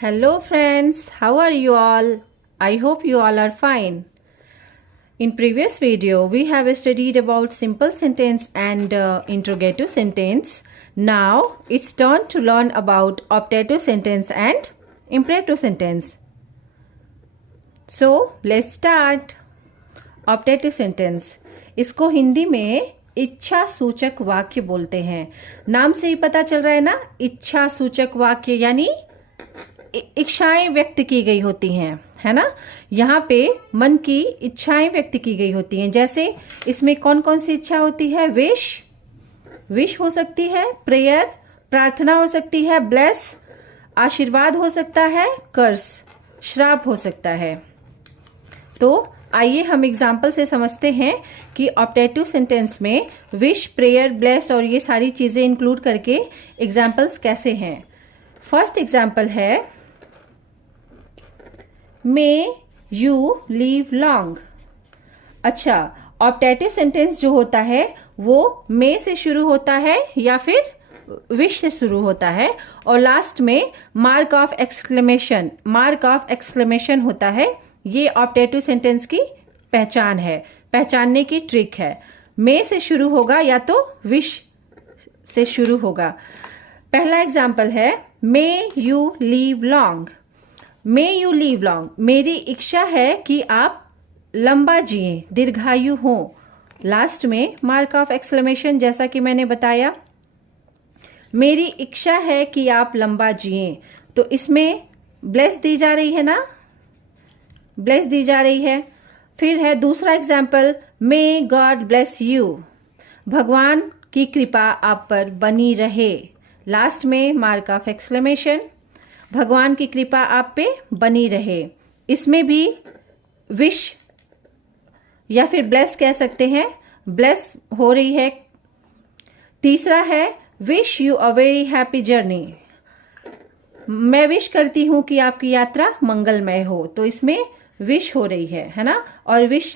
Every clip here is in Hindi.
Hello friends, how are you all? I hope you all are fine. In previous video, we have studied about simple sentence and interrogative sentence. Now, it's turn to learn about optative sentence and imperative sentence. So, let's start. Optative sentence, इसको हिंदी में इच्छा सूचक वाक्य बोलते हैं। नाम से ही पता चल रहा है ना, इच्छा सूचक वाक्य यानी इच्छाएं व्यक्त की गई होती हैं, है ना। यहाँ पे मन की इच्छाएं व्यक्त की गई होती हैं। जैसे इसमें कौन कौन सी इच्छा होती है? विश हो सकती है, प्रेयर प्रार्थना हो सकती है, ब्लेस आशीर्वाद हो सकता है, कर्स श्राप हो सकता है। तो आइए हम एग्जाम्पल से समझते हैं कि ऑप्टेटिव सेंटेंस में विश, प्रेयर, ब्लेस और ये सारी चीजें इंक्लूड करके एग्जाम्पल्स कैसे हैं। फर्स्ट एग्जाम्पल है मे यू लीव लॉन्ग। अच्छा, ऑप्टेटिव सेंटेंस जो होता है वो मे से शुरू होता है या फिर विश से शुरू होता है और लास्ट में मार्क ऑफ एक्सक्लेमेशन होता है। ये ऑप्टेटिव सेंटेंस की पहचान है, पहचानने की ट्रिक है। मे से शुरू होगा या तो विश से शुरू होगा। पहला एग्जाम्पल है may you leave long. May you leave long, मेरी इच्छा है कि आप लंबा जिए, दीर्घायु हो। लास्ट में मार्क ऑफ एक्सक्लेमेशन, जैसा कि मैंने बताया, मेरी इच्छा है कि आप लंबा जिए। तो इसमें ब्लेस दी जा रही है ना, ब्लेस दी जा रही है। फिर है दूसरा example, may God bless you, भगवान की कृपा आप पर बनी रहे। लास्ट में मार्क ऑफ एक्सक्लेमेशन, भगवान की कृपा आप पे बनी रहे। इसमें भी विश या फिर ब्लेस कह सकते हैं, ब्लेस हो रही है। तीसरा है wish you a very happy journey, मैं विश करती हूं कि आपकी यात्रा मंगलमय हो। तो इसमें विश हो रही है ना। और विश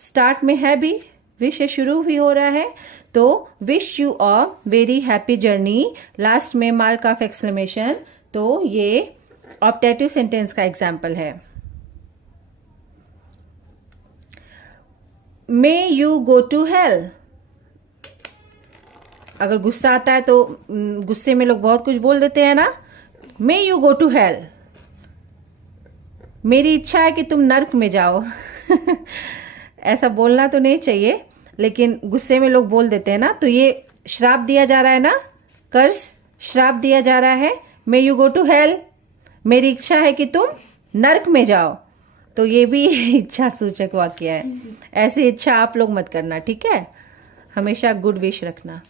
स्टार्ट में है भी, विश से शुरू भी हो रहा है। तो wish you a very happy journey, last में मार्क ऑफ एक्सक्लेमेशन। तो ये ऑप्टेटिव सेंटेंस का एग्जाम्पल है। May you go to hell, अगर गुस्सा आता है तो गुस्से में लोग बहुत कुछ बोल देते हैं ना। May you go to hell, मेरी इच्छा है कि तुम नर्क में जाओ। ऐसा बोलना तो नहीं चाहिए, लेकिन गुस्से में लोग बोल देते हैं ना। तो ये श्राप दिया जा रहा है ना, कर्स श्राप दिया जा रहा है। May you go to hell, मेरी इच्छा है कि तुम नर्क में जाओ। तो ये भी इच्छा सूचक वाक्य है। ऐसी इच्छा आप लोग मत करना, ठीक है। हमेशा गुड विश रखना।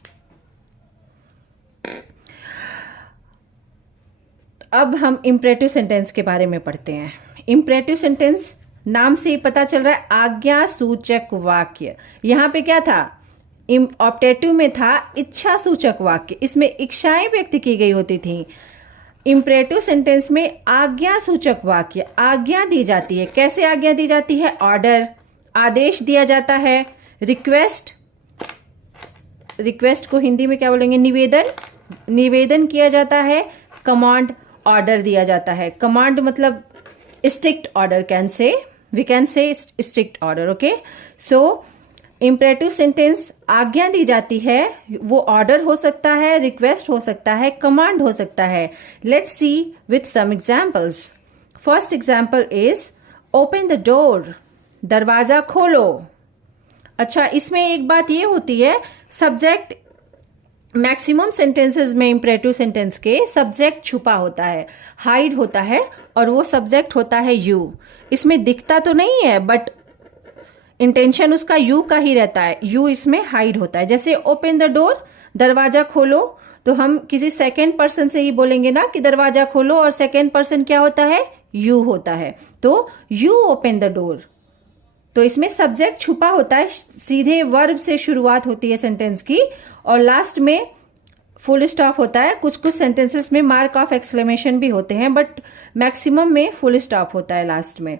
अब हम इंपरेटिव सेंटेंस के बारे में पढ़ते हैं। इंपरेटिव सेंटेंस नाम से ही पता चल रहा है, आज्ञा सूचक वाक्य। यहां पे क्या था? ऑप्टेटिव में था इच्छा सूचक वाक्य, इसमें इच्छाएं व्यक्त की गई होती थी। इंपरेटिव सेंटेंस में आज्ञा सूचक वाक्य, आज्ञा दी जाती है। कैसे आज्ञा दी जाती है? ऑर्डर, आदेश दिया जाता है। रिक्वेस्ट को हिंदी में क्या बोलेंगे? निवेदन किया जाता है। कमांड, ऑर्डर दिया जाता है। कमांड मतलब strict order, we can say strict order. Okay, so imperative sentence आज्ञा दी जाती है, वो ऑर्डर हो सकता है, रिक्वेस्ट हो सकता है, कमांड हो सकता है। Let's see with some examples. First example is open the door, दरवाजा खोलो। अच्छा, इसमें एक बात ये होती है, सब्जेक्ट मैक्सिमम सेंटेंसेस में इंपरेटिव सेंटेंस के सब्जेक्ट छुपा होता है, हाइड होता है, और वो सब्जेक्ट होता है यू। इसमें दिखता तो नहीं है, बट इंटेंशन उसका यू का ही रहता है। यू इसमें हाइड होता है। जैसे ओपन द डोर, दरवाजा खोलो, तो हम किसी सेकेंड पर्सन से ही बोलेंगे ना कि दरवाजा खोलो, और सेकेंड पर्सन क्या होता है? यू होता है। तो यू ओपन द डोर, तो इसमें सब्जेक्ट छुपा होता है। सीधे वर्ब से शुरुआत होती है सेंटेंस की, और लास्ट में फुल स्टॉप होता है। कुछ कुछ सेंटेंसेस में मार्क ऑफ एक्सक्लेमेशन भी होते हैं, बट मैक्सिमम में फुल स्टॉप होता है लास्ट में।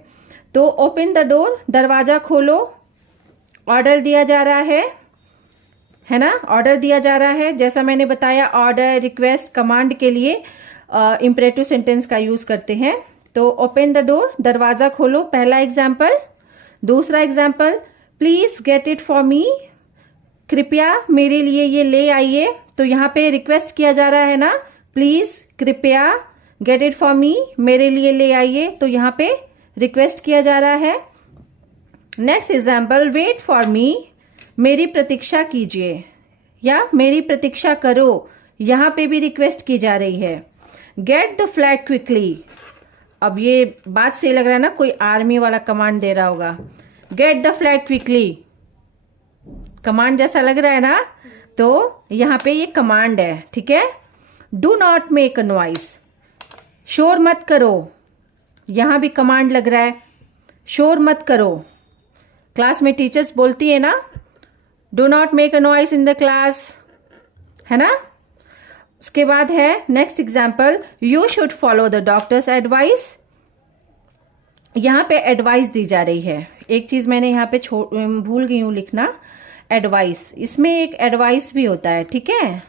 तो ओपन द डोर, दरवाजा खोलो, ऑर्डर दिया जा रहा है ना, ऑर्डर दिया जा रहा है। जैसा मैंने बताया, ऑर्डर, रिक्वेस्ट, कमांड के लिए इम्परेटिव सेंटेंस का यूज करते हैं। तो ओपन द डोर, दरवाजा खोलो, पहला एग्जाम्पल। दूसरा example, please get it for me, कृपया मेरे लिए ये ले आइए। तो यहाँ पे रिक्वेस्ट किया जा रहा है ना, प्लीज कृपया, गेट इट फॉर मी, मेरे लिए ले आइए, तो यहाँ पे रिक्वेस्ट किया जा रहा है। Next example, wait for me, मेरी प्रतीक्षा कीजिए या मेरी प्रतीक्षा करो, यहाँ पे भी रिक्वेस्ट की जा रही है। गेट द फ्लैग क्विकली, अब ये बात से लग रहा है ना कोई आर्मी वाला कमांड दे रहा होगा। Get the flag quickly, command जैसा लग रहा है ना, तो यहाँ पे ये कमांड है, ठीक है। Do not make a noise, शोर मत करो, यहाँ भी कमांड लग रहा है, शोर मत करो। क्लास में टीचर्स बोलती है ना, do not make a noise in the class, है ना। उसके बाद है next example, you should follow the doctors advice, यहाँ पे एडवाइस दी जा रही है। एक चीज मैंने यहाँ पे भूल गई हूँ लिखना, एडवाइस, इसमें एक एडवाइस भी होता है, ठीक है।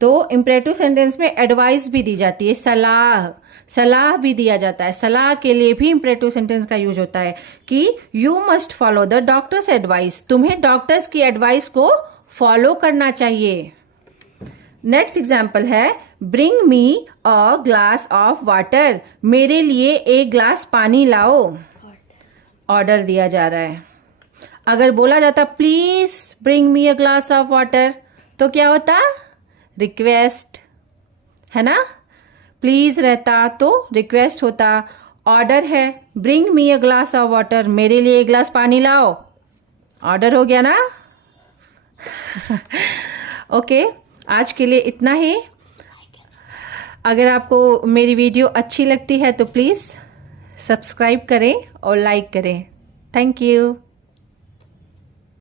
तो इम्परेटिव सेंटेंस में एडवाइस भी दी जाती है, सलाह, सलाह भी दिया जाता है। सलाह के लिए भी इम्परेटिव सेंटेंस का यूज होता है कि you must follow the doctors advice, तुम्हें डॉक्टर्स की एडवाइस को फॉलो करना चाहिए। नेक्स्ट एग्जाम्पल है, bring me a glass of water, मेरे लिए एक ग्लास पानी लाओ, ऑर्डर दिया जा रहा है। अगर बोला जाता please bring me a glass of water, तो क्या होता, रिक्वेस्ट, है ना। प्लीज रहता तो रिक्वेस्ट होता, ऑर्डर है, bring me a glass of water, मेरे लिए एक ग्लास पानी लाओ, ऑर्डर हो गया ना। ओके, आज के लिए इतना ही। अगर आपको मेरी वीडियो अच्छी लगती है तो प्लीज़ सब्सक्राइब करें और लाइक करें। Thank you.